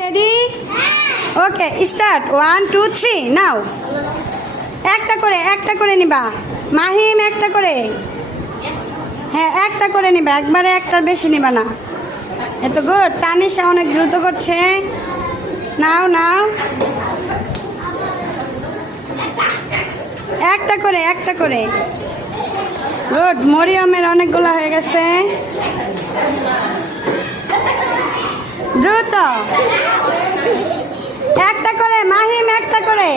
ready okay start 1 2 3 নাও একটা করে নিবা মাহিম একটা করে হ্যাঁ একটা করে নিবা একবারে একটার বেশি নিবা না এত গুড তানিশা অনেক দ্রুত করছে নাও নাও একটা করে গুড মরিয়মের অনেকগুলো হয়ে গেছে দ্রুত একটা করে মাহিম একটা করে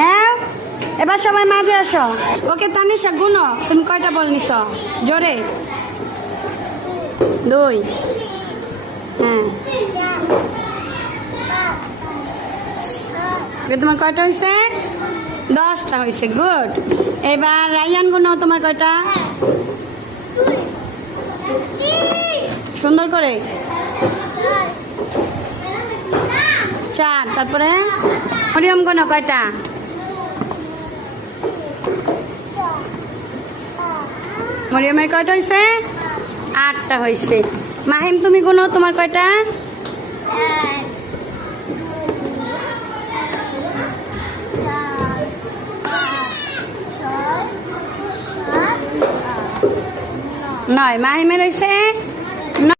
নাও এবার সবাই মাঝে আসো ওকে তানিশা গুনো তুমি কয়টা বল নিছ জোরে 2 হ্যাঁ তোমার কয়টা হয়েছে 10টা হয়েছে গুড এবার রায়ান গুনো তোমার কয়টা সুন্দর করে 4 তারপরে মরিয়ম গুনো কয়টা মরিয়মের কয়টা হয়েছে 8টা হয়েছে মাহিম তুমি গুনো তোমার কয়টা নয় মাহিমের হয়েছে